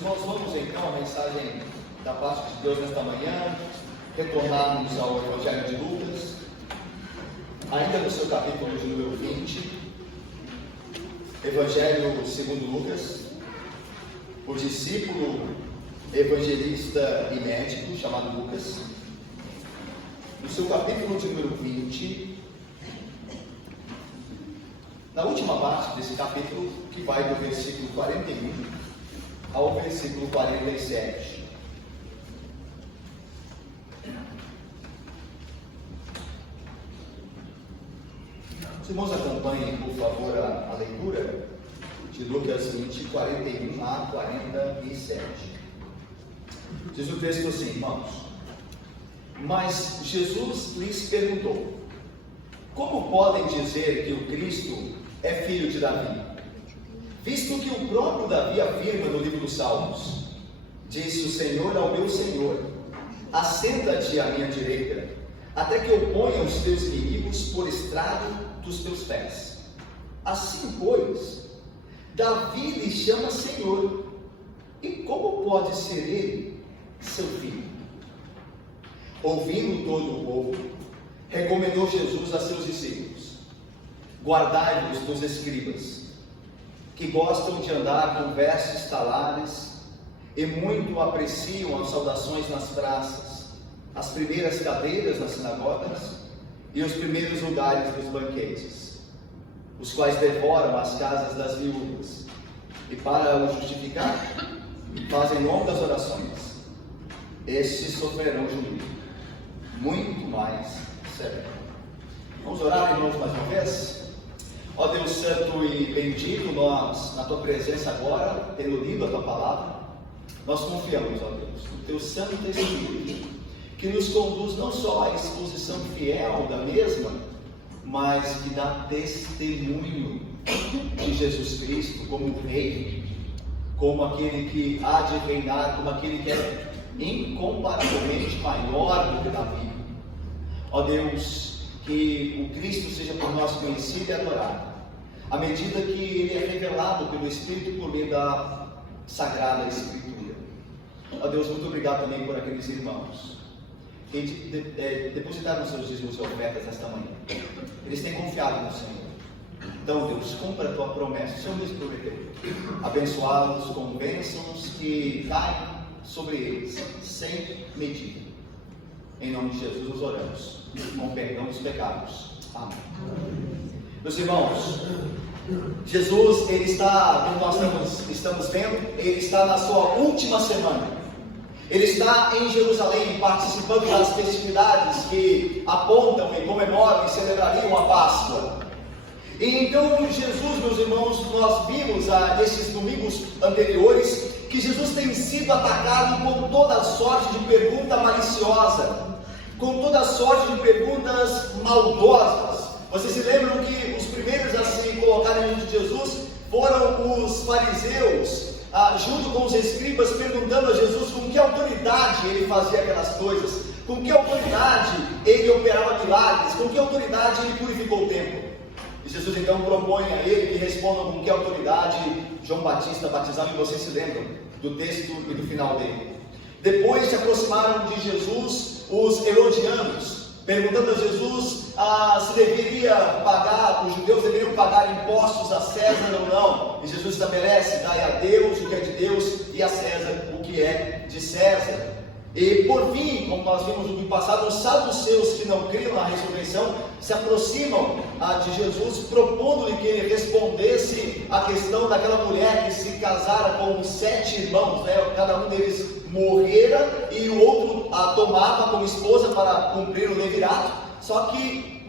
irmãos, vamos então à mensagem da parte de Deus nesta manhã, retornarmos ao Evangelho de Lucas, ainda no seu capítulo de número 20, Evangelho segundo Lucas, o discípulo evangelista e médico chamado Lucas, no seu capítulo de número 20, na última parte desse capítulo, que vai do versículo 41 ao versículo 47. Os irmãos acompanhem, por favor, a leitura de Lucas 20, 41 a 47. Diz o texto assim, irmãos: Mas Jesus lhes perguntou: Como podem dizer que o Cristo é filho de Davi? Visto que o próprio Davi afirma no livro dos Salmos: Disse o Senhor ao meu Senhor: Assenta-te à minha direita, até que eu ponha os teus inimigos por estrado dos teus pés. Assim, pois, Davi lhe chama Senhor. E como pode ser ele seu filho? Ouvindo todo o povo, recomendou Jesus a seus discípulos: Guardai-vos dos escribas, que gostam de andar com vestes talares e muito apreciam as saudações nas praças, as primeiras cadeiras nas sinagogas e os primeiros lugares dos banquetes, os quais devoram as casas das viúvas, e para o justificar, fazem longas orações. Estes sofrerão juízo muito mais severo. Vamos orar, irmãos, mais uma vez? Ó Deus santo e bendito, nós, na Tua presença agora, tendo lido a Tua palavra, nós confiamos, ó Deus, no Teu Santo Espírito, que nos conduz não só à exposição fiel da mesma, mas que dá testemunho de Jesus Cristo como Rei, como aquele que há de reinar, como aquele que é incomparavelmente maior do que Davi. Ó Deus, que o Cristo seja por nós conhecido e adorado, à medida que Ele é revelado pelo Espírito por meio da Sagrada Escritura. Ó Deus, muito obrigado também por aqueles irmãos que depositaram seus dízimos e ofertas esta manhã. Eles têm confiado no Senhor. Então, Deus, cumpra a Tua promessa. O Senhor nos prometeu abençoá-los com bênçãos que caem sobre eles sem medida. Em nome de Jesus nos oramos, com perdão dos pecados. Amém. Meus irmãos, Jesus, Ele está, como nós estamos vendo, Ele está na sua última semana. Ele está em Jerusalém, participando das festividades que apontam e comemoram e celebrariam a Páscoa. E então, Jesus, meus irmãos, nós vimos nesses domingos anteriores que Jesus tem sido atacado com toda sorte de pergunta maliciosa, com toda sorte de perguntas maldosas. Vocês se lembram que os primeiros a se colocarem diante de Jesus foram os fariseus, junto com os escribas, perguntando a Jesus com que autoridade ele fazia aquelas coisas, com que autoridade ele operava milagres, com que autoridade ele purificou o templo. E Jesus então propõe a ele que respondam com que autoridade João Batista batizava, e vocês se lembram do texto e do final dele. Depois se aproximaram de Jesus os herodianos, perguntando a Jesus se deveria pagar, os judeus deveriam pagar impostos a César ou não. E Jesus estabelece: dai a Deus o que é de Deus e a César o que é de César. E por fim, como nós vimos no domingo passado, os saduceus que não criam na ressurreição se aproximam de Jesus, propondo-lhe que ele respondesse a questão daquela mulher que se casara com 7 irmãos, né? Cada um deles morrera e o outro a tomava como esposa para cumprir o levirato. Só que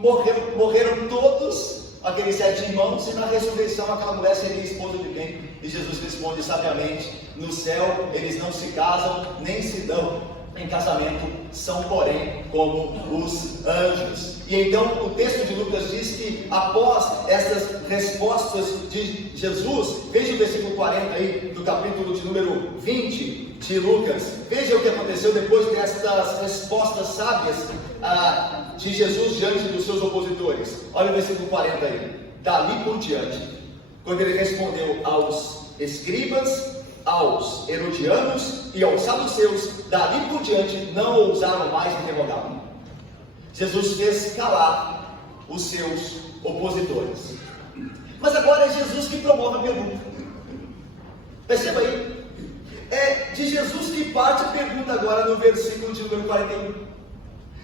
morreram todos aqueles 7 irmãos, e na ressurreição aquela mulher seria esposa de quem? E Jesus responde sabiamente: no céu eles não se casam nem se dão em casamento, são porém como os anjos. E então o texto de Lucas diz que após essas respostas de Jesus, veja o versículo 40 aí do capítulo de número 20 de Lucas, veja o que aconteceu depois destas respostas sábias de Jesus diante dos seus opositores. Olha o versículo 40 aí. Dali por diante, quando ele respondeu aos escribas aos herodianos e aos saduceus, dali por diante, não ousaram mais interrogá-lo. Jesus fez calar os seus opositores. Mas agora é Jesus que promove a pergunta. Perceba aí. É de Jesus que parte a pergunta agora no versículo de número 41.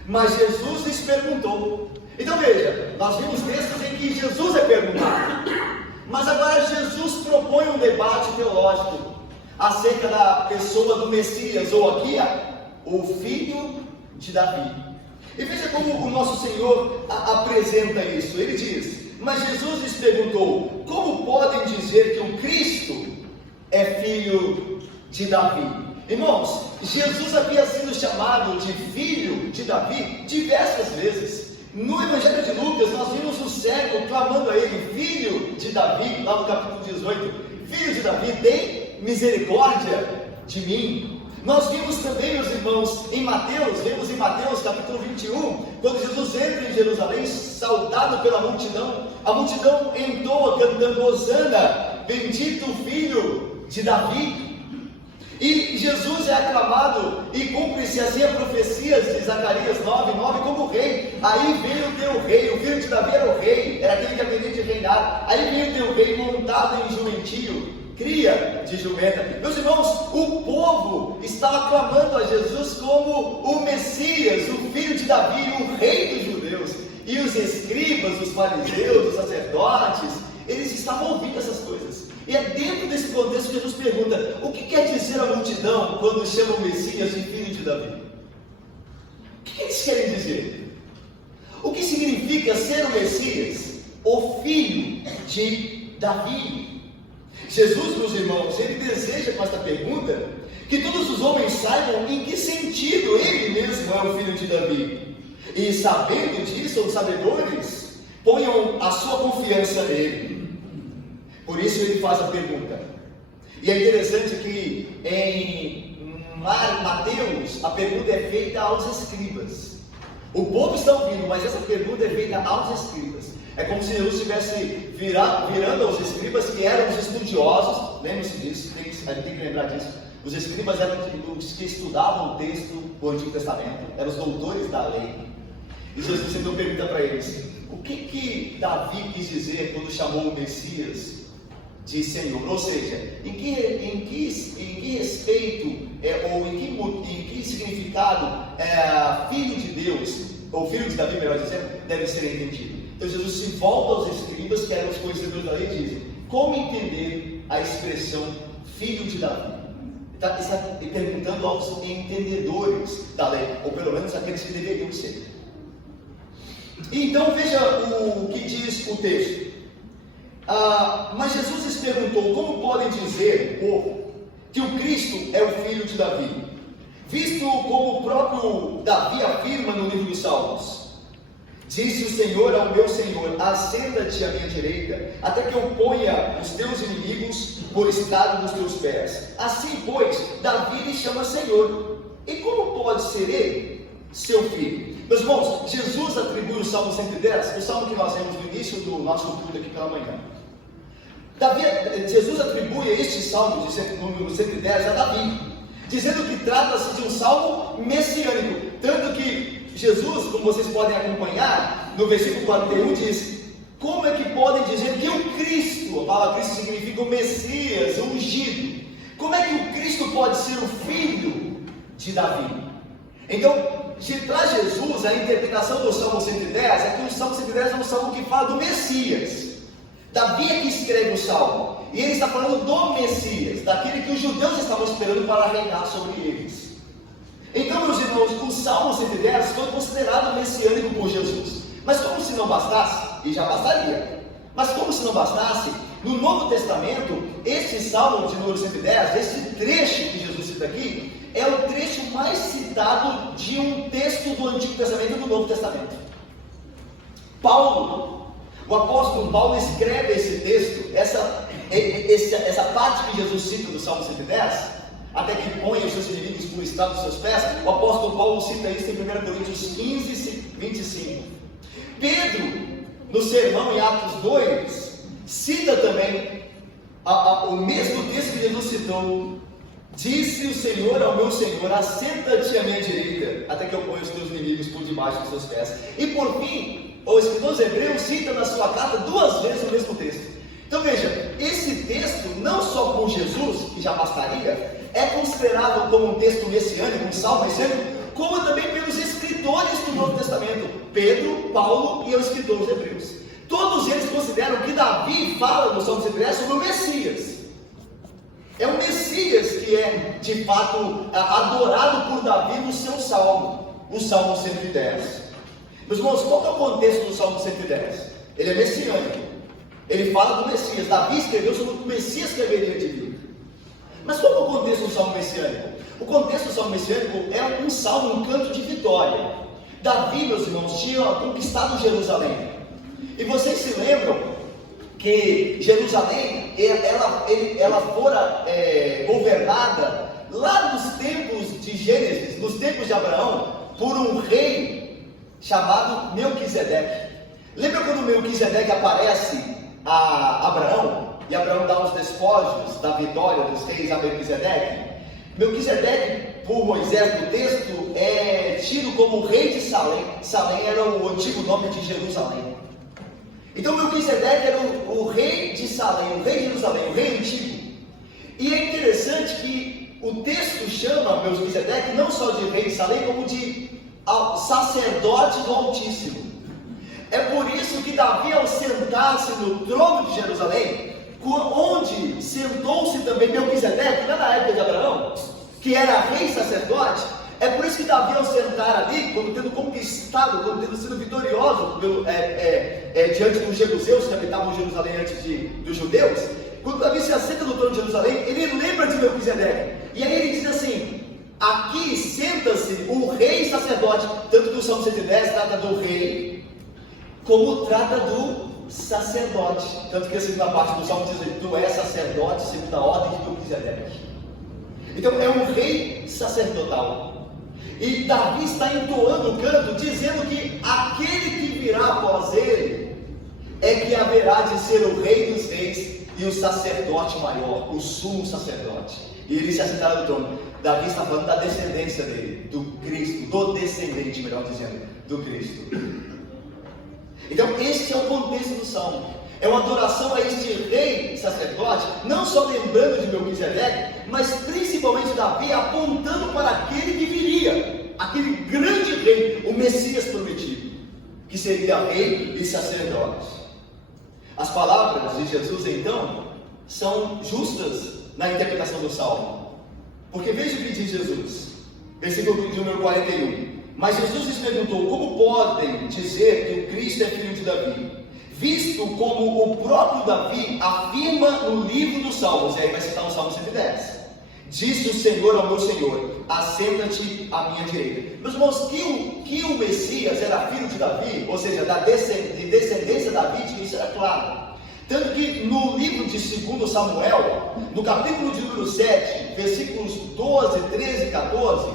Mas Jesus lhes perguntou. Então veja, nós vimos textos em que Jesus é perguntado. Mas agora Jesus propõe um debate teológico acerca da pessoa do Messias, ou aqui, o filho de Davi. E veja como o nosso Senhor apresenta isso. Ele diz: mas Jesus lhes perguntou, como podem dizer que o Cristo é filho de Davi? Irmãos, Jesus havia sido chamado de filho de Davi diversas vezes. No Evangelho de Lucas, nós vimos o cego clamando a ele: filho de Davi, lá no capítulo 18, filho de Davi, tem misericórdia de mim. Nós vimos também, meus irmãos, vemos em Mateus capítulo 21, quando Jesus entra em Jerusalém, saudado pela multidão, a multidão entoa cantando: Hosana, bendito o filho de Davi. E Jesus é aclamado e cumpre-se assim a profecia de Zacarias 9:9 como rei. Aí veio o teu rei, o filho de Davi era o rei, era aquele que haveria de reinar. Aí veio o teu rei montado em jumentinho, cria de jumenta. Meus irmãos, o povo estava clamando a Jesus como o Messias, o filho de Davi, o rei dos judeus. E os escribas, os fariseus, os sacerdotes, eles estavam ouvindo essas coisas. E é dentro desse contexto que Jesus pergunta: o que quer dizer a multidão quando chama o Messias de filho de Davi? O que eles querem dizer? O que significa ser o Messias, o filho de Davi? Jesus, meus irmãos, ele deseja com esta pergunta que todos os homens saibam em que sentido ele mesmo é o filho de Davi. E sabendo disso, os sabedores ponham a sua confiança nele. Por isso ele faz a pergunta. E é interessante que em Mateus a pergunta é feita aos escribas. O povo está ouvindo, mas essa pergunta é feita aos escribas. É como se Jesus estivesse virando aos escribas, que eram os estudiosos. Lembre-se disso, a gente tem que lembrar disso. Os escribas eram os que estudavam o texto do Antigo Testamento, eram os doutores da lei. E Jesus então pergunta para eles: o que Davi quis dizer quando chamou o Messias de Senhor? Ou seja, em que respeito ou em que significado filho de Deus, ou filho de Davi, melhor dizendo, deve ser entendido? Então Jesus se volta aos escribas, que eram os conhecedores da lei, e diz: como entender a expressão filho de Davi? Está perguntando aos entendedores da lei, ou pelo menos aqueles que deveriam ser. Então veja o que diz o texto. Mas Jesus lhes perguntou: como podem dizer, povo, que o Cristo é o filho de Davi? Visto como o próprio Davi afirma no livro dos Salmos: disse o Senhor ao meu Senhor: assenta-te à minha direita, até que eu ponha os teus inimigos por estrado dos teus pés. Assim, pois, Davi lhe chama Senhor. E como pode ser ele seu filho? Meus irmãos, Jesus atribui o Salmo 110, o salmo que nós vemos no início do nosso culto aqui pela manhã. Jesus atribui este salmo, número 110, a Davi, dizendo que trata-se de um salmo messiânico. Tanto que Jesus, como vocês podem acompanhar, no versículo 41 diz: como é que podem dizer que o Cristo, a palavra Cristo significa o Messias, o ungido, como é que o Cristo pode ser o filho de Davi? Então, para Jesus, a interpretação do Salmo 110 é que o Salmo 110 é um salmo que fala do Messias. Davi é que escreve o salmo, e ele está falando do Messias, daquele que os judeus estavam esperando para reinar sobre eles. Então, meus irmãos, o Salmo 110 foi considerado messiânico por Jesus. Mas como se não bastasse, e já bastaria, mas como se não bastasse, no Novo Testamento, este Salmo de número 110, esse trecho que Jesus cita aqui, é o trecho mais citado de um texto do Antigo Testamento e do Novo Testamento. O apóstolo Paulo escreve esse texto, essa parte que Jesus cita do Salmo 110, até que põe os seus inimigos por estrado dos seus pés. O apóstolo Paulo cita isso em 1 Coríntios 15, 25. Pedro, no sermão em Atos 2, cita também O mesmo texto que Jesus citou: disse o Senhor ao meu Senhor, assenta-te à minha direita, até que eu ponha os teus inimigos por debaixo dos teus pés. E por fim, o escritor dos Hebreus cita na sua carta 2 vezes o mesmo texto. Então veja, esse texto, não só por Jesus, que já bastaria, é considerado como um texto messiânico, um salmo messiânico, como também pelos escritores do Novo Testamento, Pedro, Paulo e o escritor dos Hebreus. Todos eles consideram que Davi fala no Salmo 110 sobre o Messias. É o Messias que é, de fato, adorado por Davi no seu salmo, o Salmo 110. Meus irmãos, qual é o contexto do Salmo 110? Ele é messiânico. Ele fala do Messias. Davi escreveu sobre o Messias que haveria de vir. Mas qual é o contexto do Salmo messiânico? O contexto do Salmo messiânico é um salmo, um canto de vitória. Davi, meus irmãos, tinha conquistado Jerusalém. E vocês se lembram que Jerusalém, ela fora governada lá nos tempos de Gênesis, nos tempos de Abraão, por um rei chamado Melquisedeque. Lembra quando Melquisedeque aparece a Abraão, e Abraão dá os despojos da vitória dos reis a Melquisedeque? Melquisedeque, por Moisés no texto, é tido como rei de Salém. Salém era o antigo nome de Jerusalém. Então Melquisedeque era o rei de Salém, o rei de Jerusalém, o rei antigo. E é interessante que o texto chama Melquisedeque não só de rei de Salém, como de sacerdote do Altíssimo. É por isso que Davi, ao sentar-se no trono de Jerusalém, onde sentou-se também Melquisedeque, lá na época de Abraão, que era rei sacerdote, é por isso que Davi, ao sentar ali, quando tendo conquistado, quando tendo sido vitorioso diante dos jebuseus que habitavam Jerusalém antes dos judeus, quando Davi se assenta no trono de Jerusalém, ele lembra de Melquisedeque, e aí ele diz assim: aqui senta-se o rei sacerdote. Tanto que o Salmo 110 trata do rei, como trata do sacerdote. Tanto que a segunda parte do Salmo diz: tu és sacerdote segundo a ordem de Melquisedeque. Então é um rei sacerdotal. E Davi está entoando o canto, dizendo que aquele que virá após ele é que haverá de ser o rei dos reis e o sacerdote maior, o sumo sacerdote. E ele se assentará no trono. Davi está falando da descendência dele, do Cristo, do descendente, melhor dizendo, do Cristo. Então este é o contexto do Salmo. É uma adoração a este rei sacerdote, não só lembrando de Melquisedeque, mas principalmente Davi apontando para aquele que viria, aquele grande rei, o Messias prometido, que seria rei e sacerdote. As palavras de Jesus, então, são justas na interpretação do Salmo. Porque veja o que diz Jesus, versículo de número 41. Mas Jesus lhes perguntou: como podem dizer que o Cristo é filho de Davi? Visto como o próprio Davi afirma no livro dos Salmos, e aí vai citar o Salmo 110. Disse o Senhor ao meu Senhor: assenta-te à minha direita. Meus irmãos, que o Messias era filho de Davi, ou seja, de descendência davídica, isso era claro. Tanto que no livro de 2 Samuel, no capítulo de número 7, versículos 12, 13 e 14,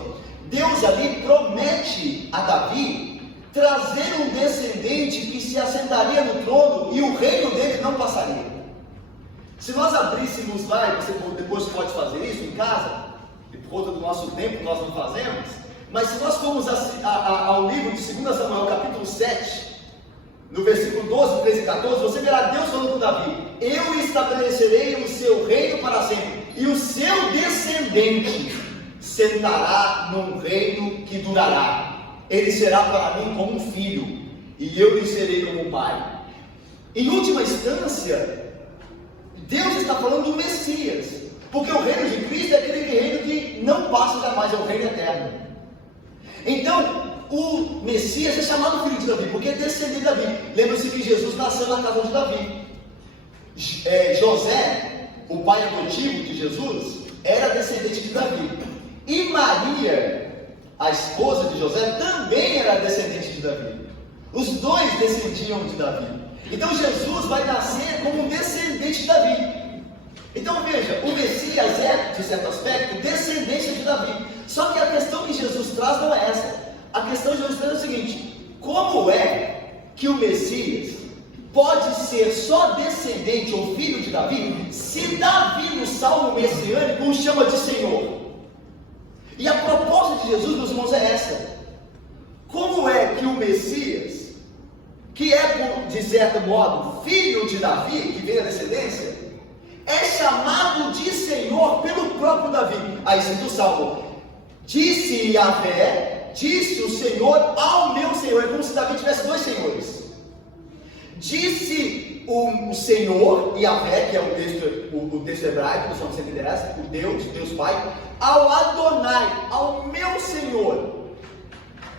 Deus ali promete a Davi trazer um descendente que se assentaria no trono e o reino dele não passaria. Se nós abríssemos lá, e você depois pode fazer isso em casa, e por conta do nosso tempo nós não fazemos, mas se nós formos ao livro de 2 Samuel, capítulo 7, no versículo 12, 13 e 14, você verá Deus falando com Davi: eu estabelecerei o seu reino para sempre, e o seu descendente sentará num reino que durará. Ele será para mim como um filho, e eu lhe serei como um pai. Em última instância, Deus está falando do Messias, porque o reino de Cristo é aquele reino que não passa jamais, é o reino eterno. Então, o Messias é chamado filho de Davi, porque é descendente de Davi. Lembra-se que Jesus nasceu na casa de Davi. José, o pai adotivo de Jesus, era descendente de Davi. E Maria, a esposa de José, também era descendente de Davi. Os dois descendiam de Davi. Então Jesus vai nascer como um descendente de Davi. Então veja, o Messias é, de certo aspecto, descendência de Davi. Só que a questão que Jesus traz não é essa. A questão de Jesus traz é o seguinte: como é que o Messias pode ser só descendente ou filho de Davi, se Davi, no salmo messiânico, o chama de Senhor. E a proposta de Jesus, meus irmãos, é essa. Como é que o Messias, que é, de certo modo, filho de Davi, que vem da descendência, é chamado de Senhor pelo próprio Davi? Aí cita o salmo: disse Yahvé, disse o Senhor ao meu Senhor. É como se Davi tivesse dois senhores. Disse o Senhor, Yahvé, que é o texto hebraico, que sempre interessa, o Deus Pai, ao Adonai, ao meu Senhor: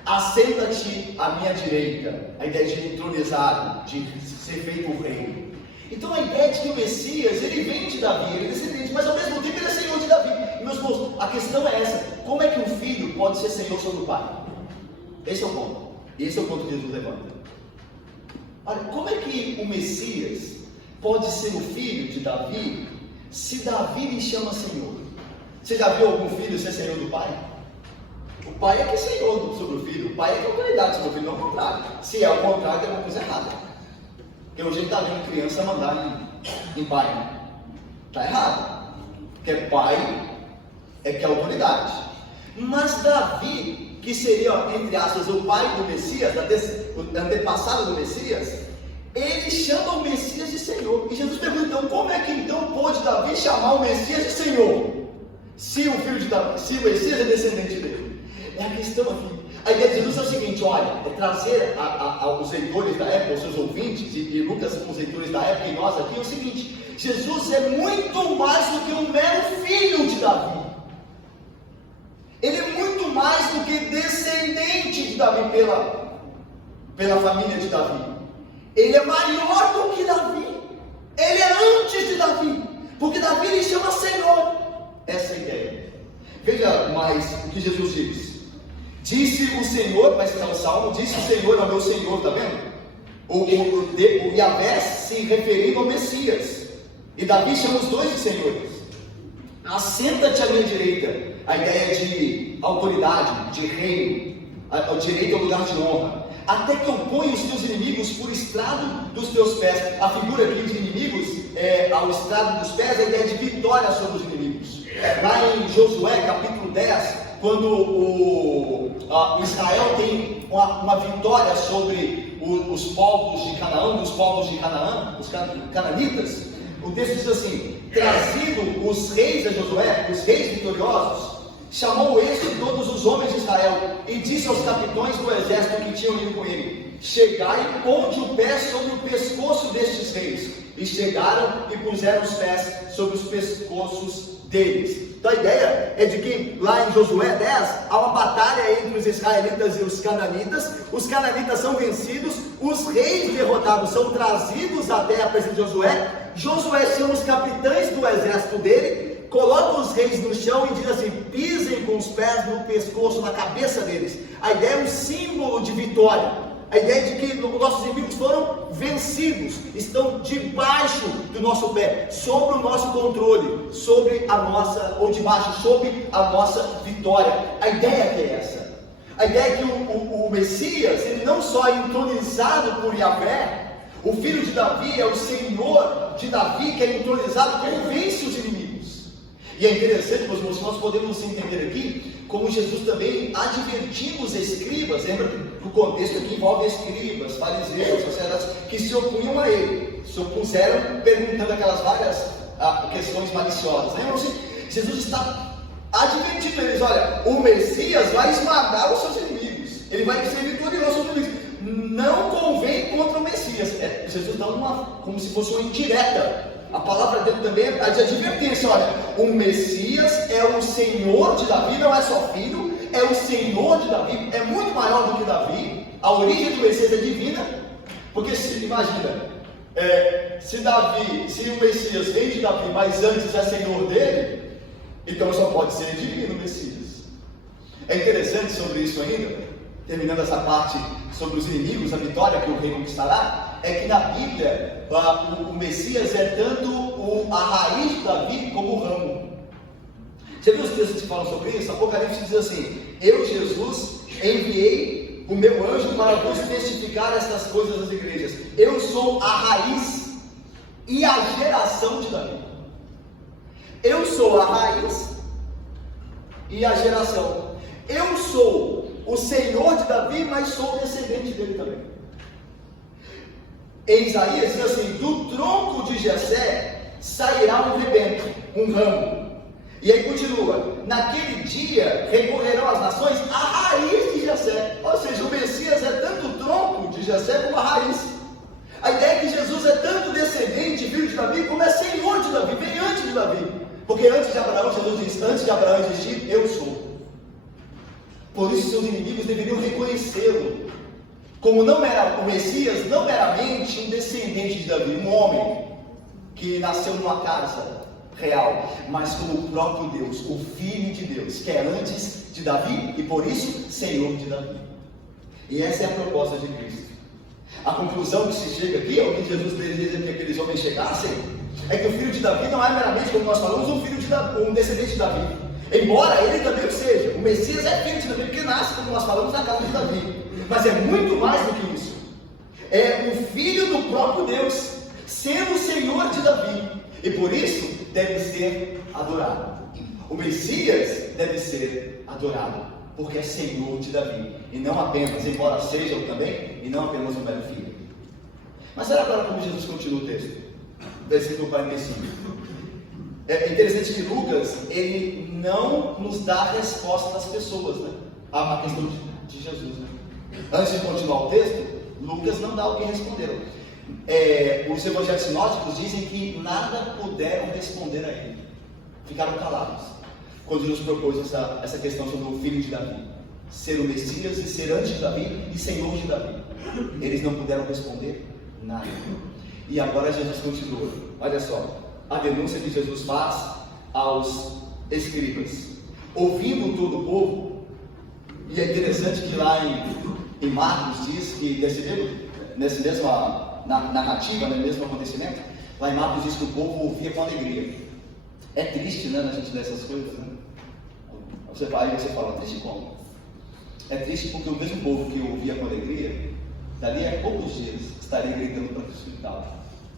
assenta-te à minha direita. A ideia de entronizado, de ser feito o rei. Então a ideia de que o Messias, ele vem de Davi, ele é descendente, mas ao mesmo tempo ele é Senhor de Davi. E, meus irmãos, a questão é essa: como é que um filho pode ser Senhor sobre o Pai? Esse é o ponto. Esse é o ponto que Jesus levanta. Olha, como é que o Messias pode ser o filho de Davi, se Davi lhe chama Senhor? Você já viu algum filho ser Senhor do Pai? O pai é que é Senhor sobre o filho, o pai é que é autoridade sobre o filho, não o contrário. Se é o contrário, tem alguma coisa errada. Porque hoje a gente está vendo criança mandar em pai. Está errado. Porque pai é que é autoridade. Mas Davi, que seria, entre aspas, o pai do Messias, o antepassado do Messias, ele chama o Messias de Senhor. E Jesus pergunta, então, como é que então pode Davi chamar o Messias de Senhor? Se o filho de Davi, se o Messias é descendente dele. É a questão aqui. A ideia de Jesus é o seguinte: olha, é trazer aos leitores da época, aos seus ouvintes, e Lucas com os leitores da época, e nós aqui, é o seguinte: Jesus é muito mais do que um mero filho de Davi. Ele é muito mais do que descendente de Davi pela família de Davi. Ele é maior do que Davi. Ele é antes de Davi, porque Davi lhe chama Senhor. Essa é a ideia. Veja mais o que Jesus diz. Disse o Senhor, vai citar o salmo, disse o Senhor ao meu Senhor, está vendo? O Yahvé se referindo ao Messias. E Davi chama os dois de senhores. Assenta-te à minha direita. A ideia de autoridade, de reino, o direito ao lugar de honra. Até que eu ponha os teus inimigos por estrado dos teus pés. A figura aqui de inimigos, ao estrado dos pés, é a ideia de vitória sobre os inimigos. Lá em Josué, capítulo 10, quando Israel tem uma vitória sobre os povos de Canaã, os cananitas, o texto diz assim: trazido os reis de Josué, os reis vitoriosos, chamou este todos os homens de Israel e disse aos capitães do exército que tinham ido com ele: chegai e ponde o pé sobre o pescoço destes reis. E chegaram e puseram os pés sobre os pescoços deles. Então a ideia é de que lá em Josué 10 há uma batalha entre os israelitas e os cananitas são vencidos, os reis derrotados são trazidos até a presença de Josué. Josué chama os capitães do exército dele, coloca os reis no chão e diz assim: pisem com os pés no pescoço, na cabeça deles. A ideia é um símbolo de vitória. A ideia de que nossos inimigos foram vencidos, estão debaixo do nosso pé, sobre o nosso controle, sobre a nossa, ou debaixo, sobre a nossa vitória. A ideia que é essa. A ideia é que o Messias, ele não só é entronizado por Yahvé, o filho de Davi é o Senhor de Davi, que é entronizado, que vence os inimigos. E é interessante, meus irmãos, nós podemos entender aqui como Jesus também advertiu os escribas. Lembra que o contexto aqui envolve escribas, fariseus, sacerdotes, que se opunham a ele, se opuseram perguntando aquelas várias questões maliciosas. Lembram-se? Jesus está advertindo eles: olha, o Messias vai esmagar os seus inimigos, ele vai ser vitorioso sobre eles. Não convém contra o Messias. Jesus dá como se fosse uma indireta. A palavra dele também é de advertência: olha, o Messias é o Senhor de Davi, não é só filho, é o Senhor de Davi, é muito maior do que Davi. A origem do Messias é divina, porque imagina, se o Messias vem de Davi, mas antes é Senhor dele, então só pode ser divino o Messias. É interessante sobre isso ainda, terminando essa parte sobre os inimigos, a vitória que o rei conquistará, é que na Bíblia o Messias é tanto a raiz de Davi como o ramo. Você viu os textos que falam sobre isso? Apocalipse diz assim: eu, Jesus, enviei o meu anjo para vos testificar estas coisas às igrejas. Eu sou a raiz e a geração de Davi. Eu sou a raiz e a geração. Eu sou o Senhor de Davi, mas sou descendente dele também. Em Isaías diz assim: do tronco de Jessé sairá um rebento, um ramo. E aí continua: naquele dia recorrerão as nações à raiz de Jessé. Ou seja, o Messias é tanto o tronco de Jessé como a raiz. A ideia é que Jesus é tanto descendente, filho de Davi, como é Senhor de Davi, vem antes de Davi. Porque antes de Abraão, Jesus diz: antes de Abraão existir, eu sou. Por isso seus inimigos deveriam reconhecê-lo como não era o Messias, não meramente um descendente de Davi, um homem que nasceu numa casa real, mas como o próprio Deus, o Filho de Deus, que é antes de Davi e por isso Senhor de Davi. E essa é a proposta de Cristo. A conclusão que se chega aqui, ao que Jesus deseja que aqueles homens chegassem, é que o filho de Davi não é meramente, como nós falamos, um descendente de Davi. Embora ele também o seja, o Messias é filho de Davi, porque nasce, como nós falamos, na casa de Davi. Mas é muito mais do que isso. É o filho do próprio Deus, sendo o Senhor de Davi. E por isso deve ser adorado. O Messias deve ser adorado, porque é Senhor de Davi. E não apenas, embora seja também, e não apenas um mero filho. Mas olha agora como Jesus continua o texto. Versículo 45. É interessante que Lucas, ele não nos dá resposta das pessoas, né? A questão de Jesus, né? Antes de continuar o texto, Lucas não dá o que responderam. Os evangelhos sinóticos dizem que nada puderam responder a ele. Ficaram calados quando Jesus propôs essa questão sobre o filho de Davi, ser o Messias e ser antes de Davi e Senhor de Davi. Eles não puderam responder nada. E agora Jesus continua. Olha só a denúncia que Jesus faz aos escribas, ouvindo todo o povo. E é interessante que lá em Marcos diz que nessa mesma narrativa, no mesmo acontecimento, lá em Marcos diz que o povo ouvia com alegria. É triste, né, a gente ler essas coisas, né? Você fala, triste como? É triste porque o mesmo povo que ouvia com alegria, dali a poucos dias estaria gritando para crucificá-lo.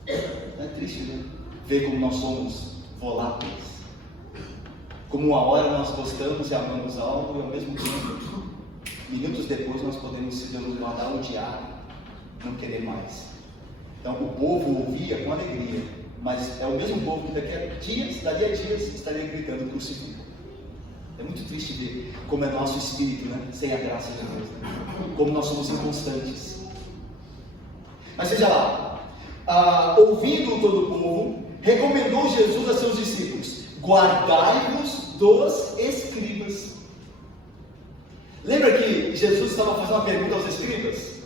É triste, né? Ver como nós somos voláteis, como uma hora nós gostamos e amamos algo e ao mesmo tempo, minutos depois nós podemos se mandar odiar, não querer mais. Então o povo ouvia com alegria, mas é o mesmo povo que dali a dias estaria gritando crucifica. É muito triste ver como é nosso espírito, né? Sem a graça de Deus, né? Como nós somos inconstantes. Mas veja lá, ouvindo todo o povo, recomendou Jesus a seus discípulos: guardai-vos dos escribas. Lembra que Jesus estava fazendo uma pergunta aos escribas?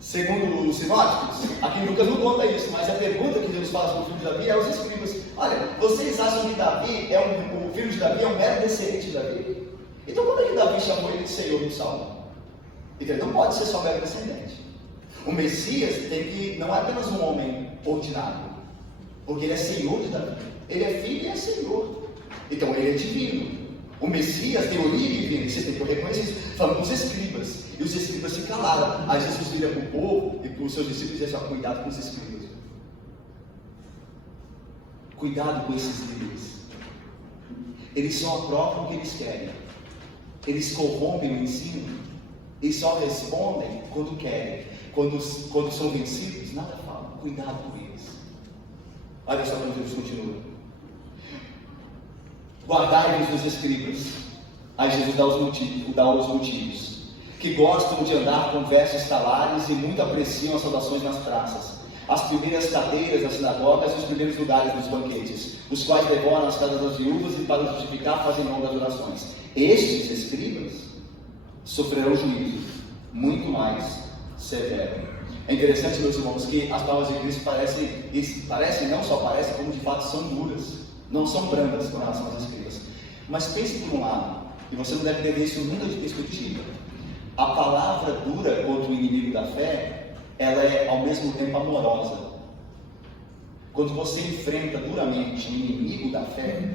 Segundo os sinóticos, aqui em Lucas não conta isso, mas a pergunta que Jesus faz para o filho de Davi é aos escribas: olha, vocês acham que Davi o filho de Davi é um mero descendente de Davi? Então como é que Davi chamou ele de Senhor no Salmo? Então ele não pode ser só mero descendente. O Messias não é apenas um homem ordinário, porque ele é Senhor de Davi. Ele é filho e é Senhor. Então ele é divino. O Messias tem origem divina. Você tem que reconhecer isso. Falando com os escribas. E os escribas se calaram. Aí Jesus vira para o povo e para os seus discípulos e diz assim: cuidado com os escribas. Cuidado com esses líderes. Eles só aprovam o que eles querem. Eles corrompem o ensino. E só respondem quando querem. Quando são vencidos, nada falam. Cuidado com eles. Olha só como Jesus continua: guardai-vos dos escribas. Aí Jesus dá os motivos. Que gostam de andar com vestes talares e muito apreciam as saudações nas praças, as primeiras cadeiras nas sinagogas e os primeiros lugares dos banquetes, os quais devoram as casas das viúvas e para justificar fazem longas orações. Estes escribas sofrerão juízo muito mais severo. É interessante, meus irmãos, que as palavras de Cristo parecem, não só parecem, como de fato são duras, não são brandas com relação às escribas. Mas pense por um lado, e você não deve ter isso nunca de perspectiva: a palavra dura contra o inimigo da fé, ela é ao mesmo tempo amorosa. Quando você enfrenta duramente o inimigo da fé,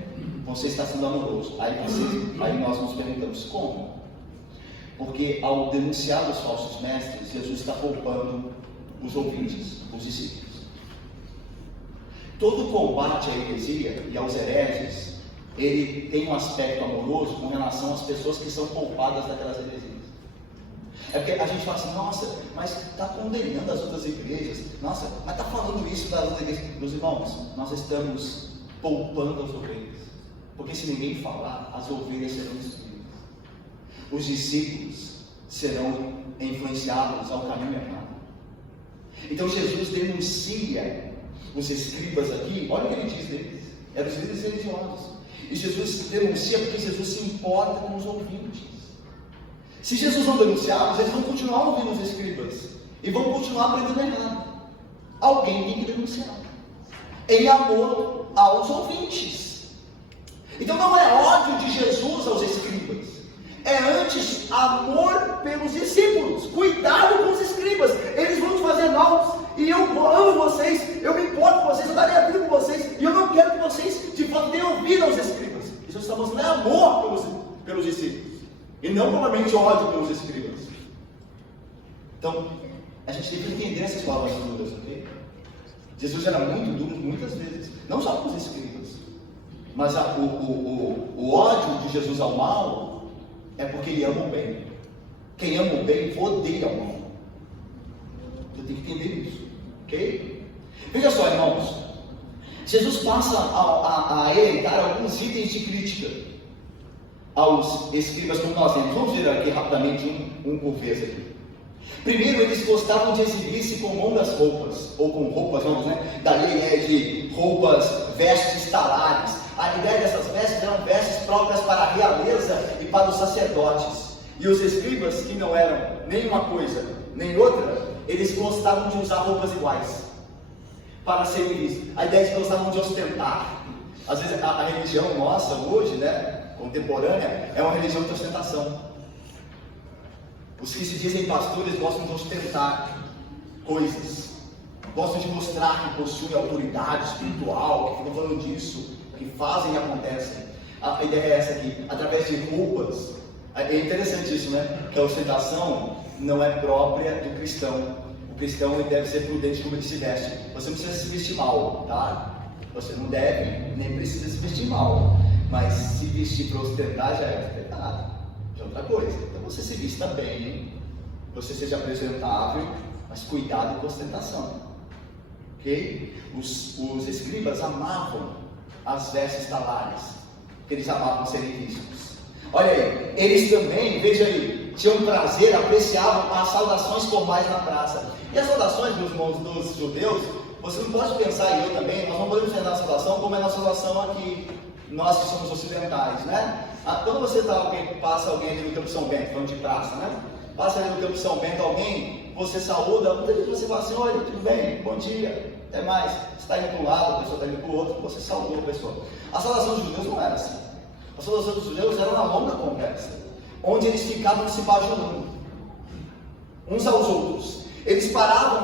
você está sendo amoroso. Aí nós nos perguntamos: como? Porque ao denunciar os falsos mestres, Jesus está poupando os ouvintes, os discípulos. Todo combate à heresia e aos hereges, ele tem um aspecto amoroso com relação às pessoas que são poupadas daquelas heresias. É porque a gente fala assim, nossa, mas está condenando as outras igrejas, nossa, mas está falando isso das outras igrejas. Meus irmãos, nós estamos poupando as ovelhas, porque se ninguém falar, as ovelhas serão destruídas. Os discípulos serão influenciados ao caminho errado. Então Jesus denuncia os escribas aqui, olha o que ele diz deles, eram os líderes religiosos. E Jesus denuncia porque Jesus se importa com os ouvintes. Se Jesus não denunciar, eles vão continuar ouvindo os escribas e vão continuar aprendendo errado. Alguém tem que denunciar, em amor aos ouvintes. Então não é ódio de Jesus aos escribas, é antes amor pelos discípulos. Cuidado com os escribas, eles vão te fazer mal. E eu amo vocês, eu me importo com vocês, eu darei a vida com vocês, e eu não quero que vocês de fato tenham ouvido aos escribas. Isso está mostrando amor pelos discípulos, e não provavelmente ódio pelos escribas. Então, a gente tem que entender essas palavras duras, ok? Jesus era muito duro muitas vezes, não só com os escribas, mas o ódio de Jesus ao mal é porque ele ama o bem. Quem ama o bem odeia o mal. Você tem que entender isso, ok? Veja só, irmãos, Jesus passa a elencar alguns itens de crítica aos escribas, como nós temos. Vamos ver aqui rapidamente um por vez aqui. Primeiro, eles gostavam de exibir-se com longas roupas, ou com roupas, vamos, né? Da lei é de roupas, vestes talares. A ideia dessas vestes eram vestes próprias para a realeza e para os sacerdotes. E os escribas, que não eram nem uma coisa nem outra, eles gostavam de usar roupas iguais para serem vistos. A ideia é que eles gostavam de ostentar. Às vezes a religião nossa hoje, né, contemporânea, é uma religião de ostentação. Os que se dizem pastores gostam de ostentar coisas, gostam de mostrar que possuem autoridade espiritual, que ficam falando disso, que fazem e acontecem. A ideia é essa aqui, através de roupas. É interessante isso, né? Que a ostentação não é própria do cristão. O cristão ele deve ser prudente como ele se veste. Você não precisa se vestir mal, tá? Você não deve, nem precisa se vestir mal. Mas se vestir para ostentar já é ostentado. Já é outra coisa. Então você se vista bem, você seja apresentável, mas cuidado com a ostentação. Ok? Os escribas amavam as vestes talares, porque eles amavam serem vistos. Olha aí, eles também, veja aí, tinham prazer, apreciavam as saudações formais na praça. E as saudações, meus irmãos, dos judeus, você não pode pensar, e eu também, nós não podemos pensar na saudação como é na saudação aqui, nós que somos ocidentais, né? Quando você passa alguém ali no Campo São Bento, falando de praça, né? Passa ali no Campo São Bento alguém, você saúda, muitas vezes você fala assim, olha, tudo bem, bom dia, até mais. Você está indo para um lado, a pessoa está indo para o outro, você saudou a pessoa. A saudação dos judeus não era assim. A saudação dos judeus era uma longa conversa, onde eles ficavam se bajulando uns aos outros. Eles paravam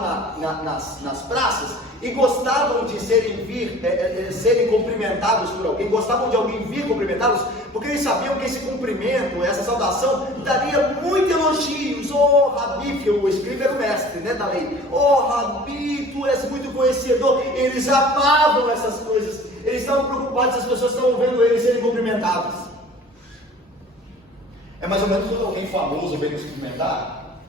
nas praças e gostavam de serem cumprimentados por alguém, gostavam de alguém vir cumprimentá-los, porque eles sabiam que esse cumprimento, essa saudação, daria muitos elogios. Oh, Rabi, que o escriba era o mestre, né, da lei. Oh, Rabi, tu és muito conhecedor. Eles amavam essas coisas. Eles estavam preocupados se as pessoas estavam vendo eles serem cumprimentados. É mais ou menos quando alguém famoso vem nos cumprimentar.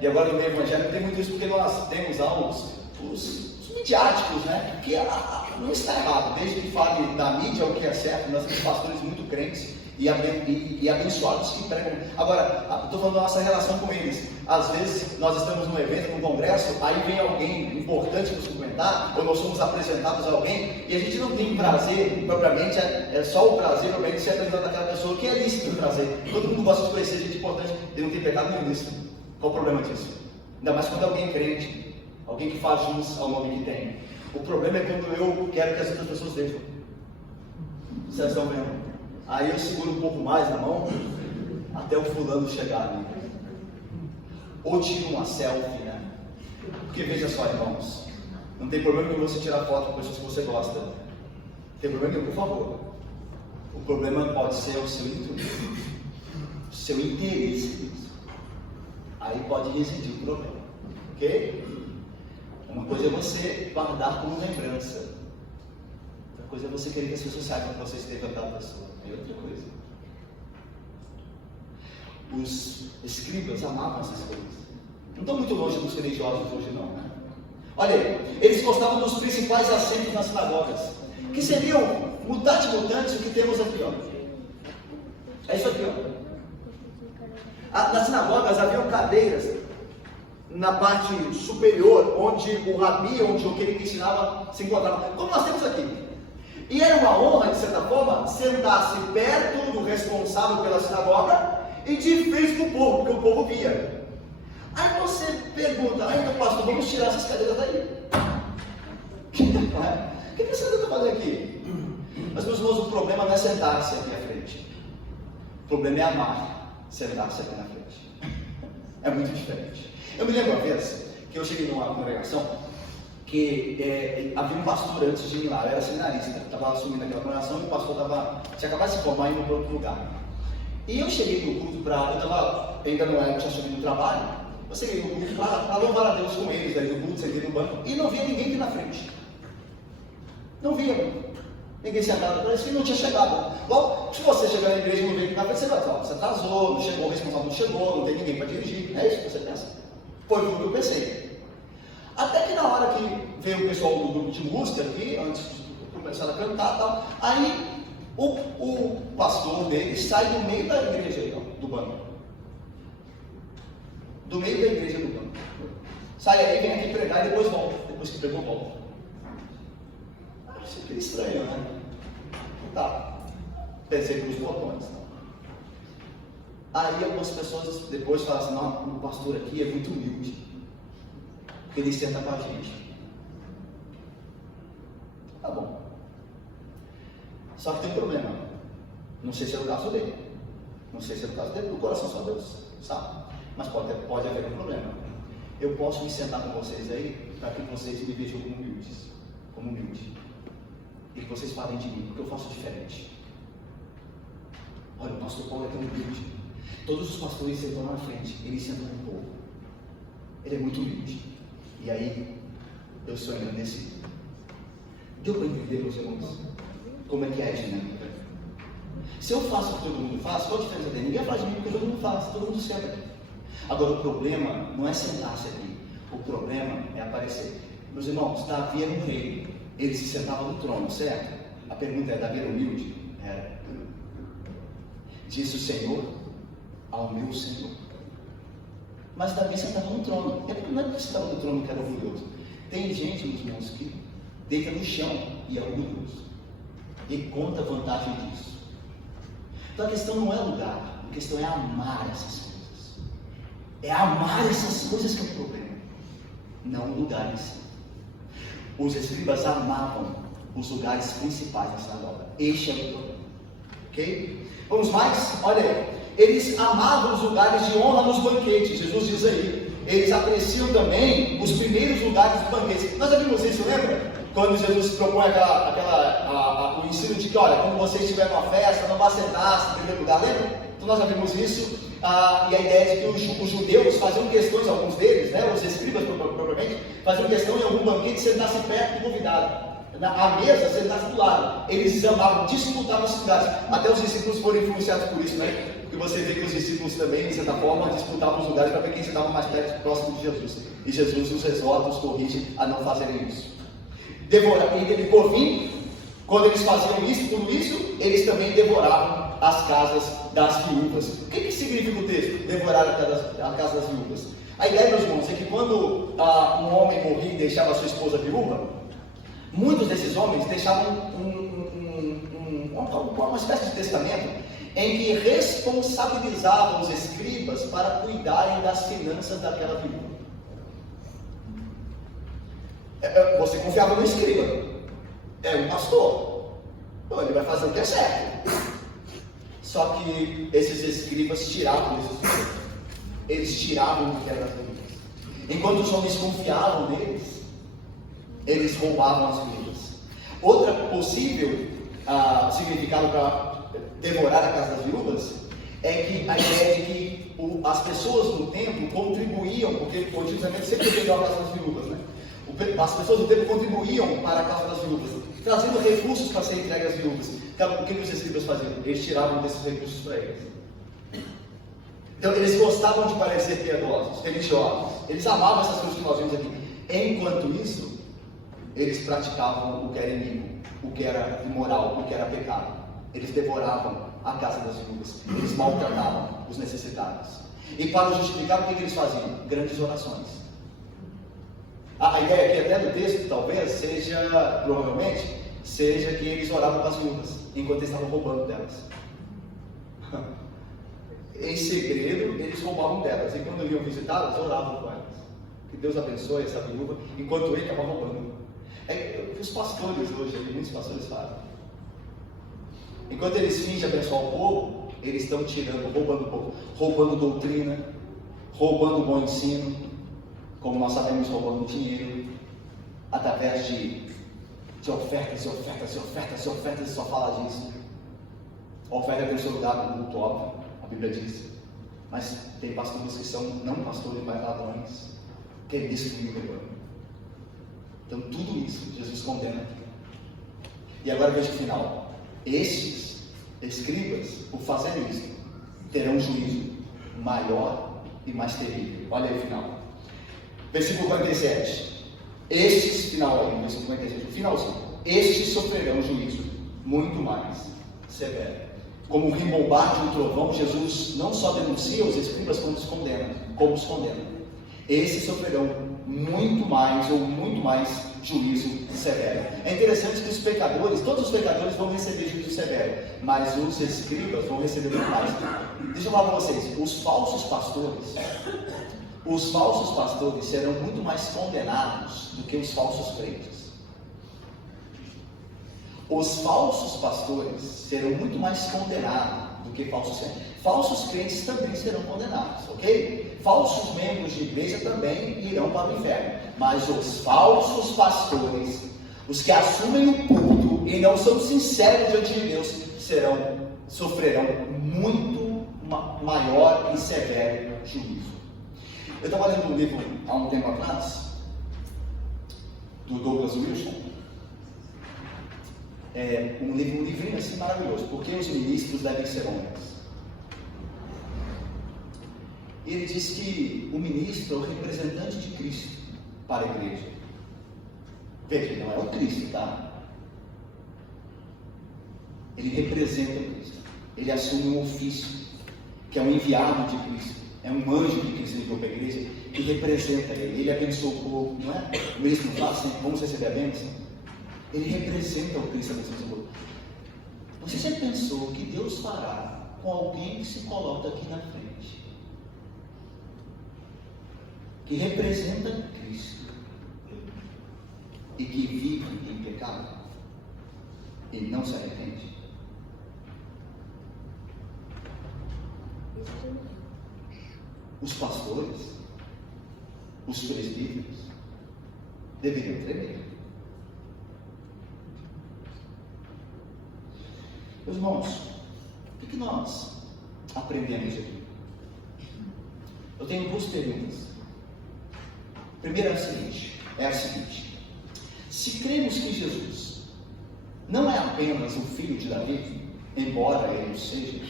E agora no meio evangélico tem muito isso, porque nós temos lá os midiáticos, né? Que não está errado, desde que fale da mídia o que é certo. Nós temos pastores muito crentes e abençoados que pregam. Agora, estou falando da nossa relação com eles. Às vezes nós estamos num evento, num congresso, aí vem alguém importante nos cumprimentar, ou nós somos apresentados a alguém, e a gente não tem prazer, propriamente, é só o prazer, propriamente, de ser apresentado àquela pessoa, que é lícito o prazer. Todo mundo gosta de conhecer gente importante, e não tem pecado nenhum nisso. Qual o problema disso? Ainda mais quando alguém é crente, alguém que faz jus ao nome que tem. O problema é quando eu quero que as outras pessoas vejam. Vocês estão vendo? Aí eu seguro um pouco mais na mão, até o fulano chegar ali. Ou tiro uma selfie, né? Porque veja só, irmãos, não tem problema nenhum você tirar foto com pessoas que você gosta. Não tem problema nenhum, por favor. O problema pode ser o seu intuito. seu interesse nisso. Aí pode residir o problema, ok? Uma coisa é você guardar como lembrança, outra coisa é você querer que as pessoas saibam que você esteve com aquela pessoa, é outra coisa. Os escribas amavam essas coisas. Não estão muito longe dos religiosos hoje não, né? Olha aí, eles gostavam dos principais assentos nas sinagogas, que seriam mutantes o que temos aqui, ó. É isso aqui, ó. Nas sinagogas haviam cadeiras na parte superior, onde o rabi, onde aquele que ensinava se encontrava, como nós temos aqui. E era uma honra, de certa forma, sentar-se perto do responsável pela sinagoga e de frente para o povo, porque o povo via. Aí você pergunta, então pastor, vamos tirar essas cadeiras daí. O que você está fazendo aqui? Mas meus irmãos, o problema não é sentar-se aqui à frente. O problema é amar sentar-se aqui na frente. É muito diferente. Eu me lembro uma vez que eu cheguei numa congregação que havia um pastor antes de mim lá, eu era seminarista, estava assumindo aquela congregação e o pastor tinha acabado de se formar indo para outro lugar. E eu cheguei no culto ainda não tinha subido no trabalho, eu cheguei no culto para louvar a Deus com eles, aí no culto, sentei no banco, e não via ninguém aqui na frente. Não via ninguém sentado, parece que não tinha chegado. Logo, se você chegar na igreja e não vir aqui na frente, você vai falar, você atrasou, não chegou, o responsável não chegou, não tem ninguém para dirigir. É isso que você pensa? Foi o que eu pensei. Até que na hora que veio o pessoal do grupo de música aqui, antes de começar a cantar e tal, aí o pastor dele sai do meio da igreja aí, ó, do banco. Do meio da igreja do banco. Sai aí, vem aqui pregar e depois volta. Depois que pregou, volta. Isso é estranho, né? Tá. Pensei pelos botões. Aí algumas pessoas depois falam assim, não, o pastor aqui é muito humilde. Porque ele senta com a gente. Tá bom. Só que tem um problema. Não sei se é o caso dele. Não sei se é o caso dele, do coração só Deus sabe. Mas pode haver um problema. Eu posso me sentar com vocês aí para que vocês me vejam como humildes. Como humilde. E que vocês falem de mim, porque eu faço diferente. Olha, o pastor Paulo é tão humilde. Todos os pastores sentam na frente, ele senta com o povo. Ele é muito humilde. E aí, eu sou engrandecido. Deu para entender, meus irmãos? Como é que é a dinâmica? Se eu faço o que todo mundo faz, qual a diferença tem? Ninguém faz de mim porque todo mundo faz, todo mundo senta aqui. Agora, o problema não é sentar-se aqui. O problema é aparecer. Meus irmãos, Davi era um rei. Ele se sentava no trono, certo? A pergunta é, Davi era humilde? Era. Disse o Senhor ao meu Senhor. Mas Davi sentava no trono. Não é porque sentava no trono que era orgulhoso. Tem gente, meus irmãos, que deita no chão e é orgulhoso. E conta a vantagem disso. Então a questão não é lugar, a questão é amar essas coisas. É amar essas coisas que é o problema, não o lugar em si. Os escribas amavam os lugares principais da sinagoga. Este é o problema. Ok? Vamos mais? Olha aí. Eles amavam os lugares de honra nos banquetes. Jesus diz aí. Eles apreciam também os primeiros lugares dos banquetes. Nós já vimos isso, lembra? Quando Jesus propõe o ensino de que, olha, quando você estiver numa festa, não vá sentar-se em primeiro lugar, lembra? Então nós já vimos isso, e a ideia de que os judeus faziam questões, alguns deles, né, os escribas provavelmente, faziam questão em algum banquete sentar-se perto do convidado. A mesa, sentasse do lado. Eles amavam, disputavam os lugares. Até os discípulos foram influenciados por isso, né? Porque você vê que os discípulos também, de certa forma, disputavam os lugares para ver quem estava mais perto, próximo de Jesus. E Jesus os exorta, os corrige a não fazerem isso. E por fim, quando eles faziam isso, tudo isso, eles também devoravam as casas das viúvas. O que significa o texto? Devorar a casa das viúvas. A ideia, meus irmãos, é que quando um homem morria e deixava a sua esposa viúva, muitos desses homens deixavam uma espécie de testamento em que responsabilizavam os escribas para cuidarem das finanças daquela viúva. Você confiava no escriba, é um pastor, então ele vai fazer o que é certo. Só que esses escribas tiravam esses dinheiros, eles tiravam o que era das viúvas. Enquanto os homens confiavam neles, eles roubavam as viúvas. Outra possível significado para devorar a casa das viúvas é que a ideia de que as pessoas do templo contribuíam, porque o Antigo Testamento sempre teve a causa das viúvas, né? As pessoas do templo contribuíam para a causa das viúvas, trazendo recursos para ser entregue às viúvas. Então, o que os escribas faziam? Eles tiravam desses recursos para eles. Então, eles gostavam de parecer piedosos, religiosos. Eles amavam essas coisas que nós vimos aqui. Enquanto isso, eles praticavam o que era inimigo, o que era imoral, o que era pecado. Eles devoravam a casa das viúvas. Eles maltratavam os necessitados. E para justificar, o que eles faziam? Grandes orações. A ideia aqui até do texto, talvez, provavelmente, seja que eles oravam para as viúvas, enquanto eles estavam roubando delas. Em segredo, eles roubavam delas. E quando iam visitá-las, oravam com elas. Que Deus abençoe essa viúva, enquanto ele estava roubando. Os pastores hoje, muitos pastores fazem. Enquanto eles fingem abençoar o povo, eles estão tirando, roubando o povo. Roubando doutrina, roubando bom ensino, como nós sabemos, roubando dinheiro, através de ofertas e ofertas e ofertas e ofertas, e só fala disso. A oferta tem o seu lugar no culto, óbvio, a Bíblia diz. Mas tem pastores que são não pastores, mas ladrões, querem destruir o rebanho. Então tudo isso Jesus condena aqui. E agora veja o final. Estes escribas, por fazerem isso, terão um juízo maior e mais terrível. Olha aí o final. Versículo 47. Estes, final aí, versículo 47, finalzinho. Estes sofrerão juízo muito mais severo. Como um rimbombar de um trovão, Jesus não só denuncia os escribas, como os condena. Esses sofrerão muito mais juízo severo. É interessante que os pecadores, todos os pecadores vão receber juízo severo, mas os escribas vão receber muito mais. Deixa eu falar para vocês, os falsos pastores serão muito mais condenados do que os falsos crentes. Os falsos pastores serão muito mais condenados do que falsos crentes. Falsos crentes também serão condenados, ok? Falsos membros de igreja também irão para o inferno. Mas os falsos pastores, os que assumem o culto e não são sinceros diante de Deus, sofrerão muito maior e severo juízo. Eu estava lendo um livro há um tempo atrás, do Douglas Wilson. Um livrinho assim maravilhoso, Porque os Ministros Devem Ser Homens. Ele diz que o ministro é o representante de Cristo para a igreja. Veja, não é o Cristo, tá? Ele representa o Cristo. Ele assume um ofício, que é um enviado de Cristo. É um anjo de Cristo que para a igreja, que representa ele. Ele abençoa o povo, não é? O ministro não fala assim, vamos receber a bênção? Ele representa o Cristo abençoando o povo. Você já pensou o que Deus fará com alguém que se coloca aqui na frente? Que representa Cristo e que vive em pecado e não se arrepende? Os pastores, os presbíteros deveriam tremer. Meus irmãos, o que nós aprendemos aqui? Eu tenho duas perguntas. A primeira é a seguinte: se cremos que Jesus não é apenas o filho de Davi, embora ele o seja,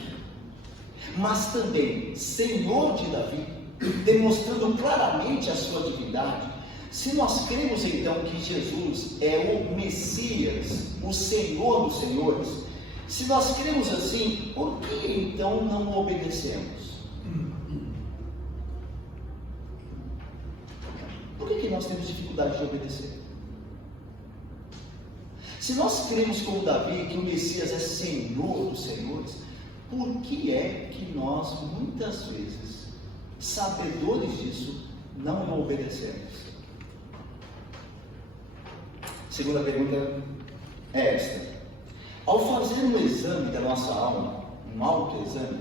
mas também Senhor de Davi, demonstrando claramente a sua divindade, se nós cremos então que Jesus é o Messias, o Senhor dos Senhores, se nós cremos assim, por que então não obedecemos? Por que nós temos dificuldade de obedecer? Se nós cremos como Davi que o Messias é Senhor dos Senhores, por que é que nós muitas vezes, sabedores disso, não o obedecemos? Segunda pergunta é esta: ao fazer um exame da nossa alma, um autoexame,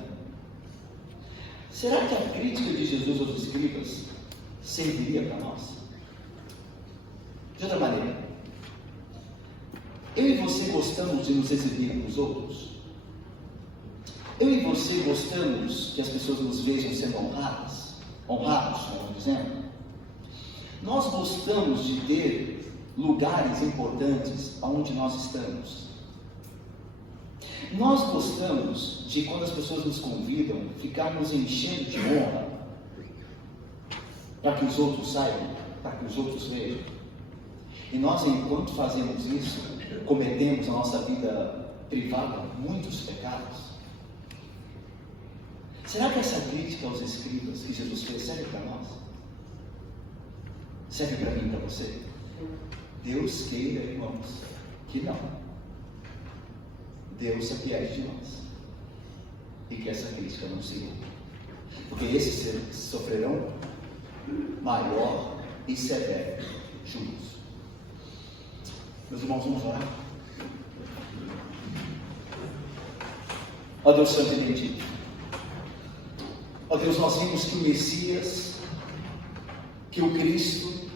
será que a crítica de Jesus aos escribas serviria para nós? De outra maneira, eu e você gostamos de nos exibir para os outros? Eu e você gostamos que as pessoas nos vejam sendo honrados, melhor dizendo. Nós gostamos de ter lugares importantes onde nós estamos. Nós gostamos de, quando as pessoas nos convidam, ficarmos enchendo de honra, para que os outros saibam, para que os outros vejam. E nós, enquanto fazemos isso, cometemos na nossa vida privada muitos pecados. Será que essa crítica aos escribas que Jesus fez serve para nós? Serve para mim e para você? Deus queira, irmãos, que não. Deus se apiede de nós. E que essa crítica não siga. Porque esses sofrerão maior e severo juízo. Meus irmãos, vamos orar. Ó Deus Santo e bendito. Ó Deus, nós vimos que o Messias, que o Cristo,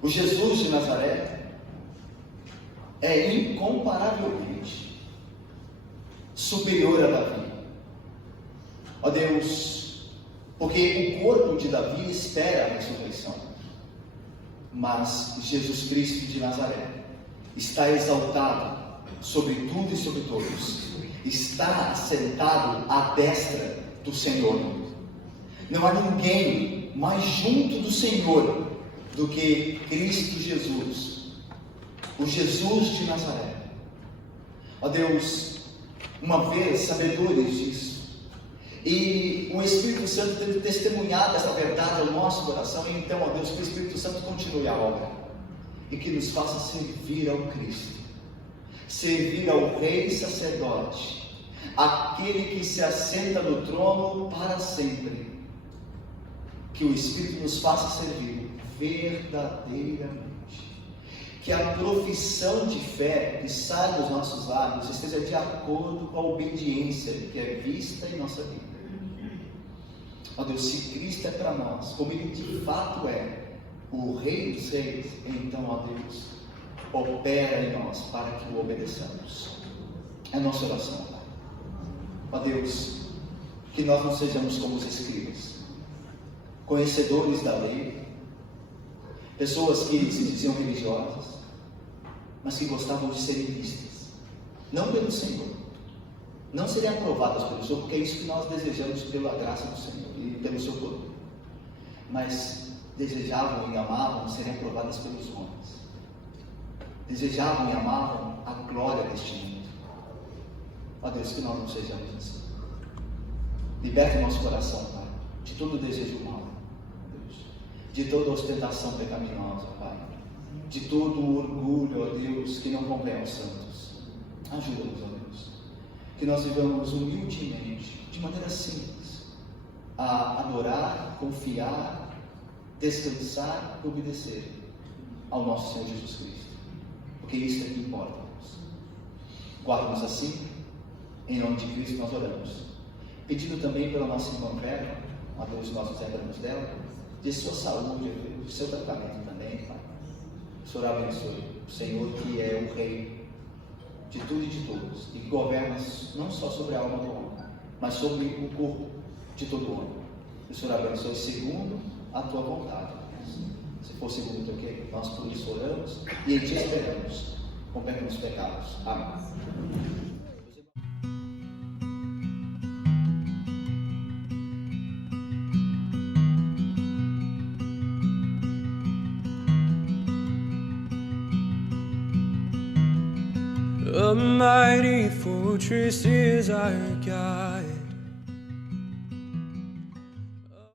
o Jesus de Nazaré, é incomparavelmente superior a Davi. Ó Deus, porque o corpo de Davi espera a ressurreição, mas Jesus Cristo de Nazaré está exaltado sobre tudo e sobre todos, está sentado à destra do Senhor. Não há ninguém mais junto do Senhor do que Cristo Jesus, o Jesus de Nazaré. Ó Deus, uma vez sabedores disso, e o Espírito Santo tem testemunhado essa verdade ao nosso coração, e então, ó Deus, que o Espírito Santo continue a obra e que nos faça servir ao Cristo, servir ao Rei Sacerdote, aquele que se assenta no trono para sempre. Que o Espírito nos faça servir verdadeiramente. Que a profissão de fé que sai dos nossos lábios esteja de acordo com a obediência que é vista em nossa vida. Ó Deus, se Cristo é para nós, como Ele de fato é, o Rei dos Reis, então, ó Deus, opera em nós para que o obedeçamos. É a nossa oração, Pai. Ó Deus, que nós não sejamos como os escribas, conhecedores da lei, pessoas que se diziam religiosas, mas que gostavam de serem vistas, não pelo Senhor, não serem aprovadas pelo Senhor, porque é isso que nós desejamos pela graça do Senhor e pelo seu poder, mas desejavam e amavam serem aprovadas pelos homens, desejavam e amavam a glória deste mundo. Ó Deus, que nós não sejamos assim. Liberte o nosso coração, Pai, de todo desejo mau, Deus, de toda ostentação pecaminosa, Pai, de todo o orgulho, ó Deus, que não convém aos santos. Ajuda-nos, ó Deus, que nós vivamos humildemente, de maneira simples, a adorar, confiar, descansar e obedecer ao nosso Senhor Jesus Cristo, porque isso é que importa, Deus. Guarda-nos assim, em nome de Cristo nós oramos, pedindo também pela nossa irmã Vera, a Deus, nós nos lembramos dela, de sua saúde, de seu tratamento também, Pai. O Senhor abençoe, o Senhor que é o Rei de tudo e de todos, e que governa não só sobre a alma do homem, mas sobre o corpo de todo homem. O Senhor abençoe segundo a tua vontade. Se for segundo o teu querer, nós por isso oramos e em ti esperamos, com perdão dos pecados. Amém. A mighty fortress is our God.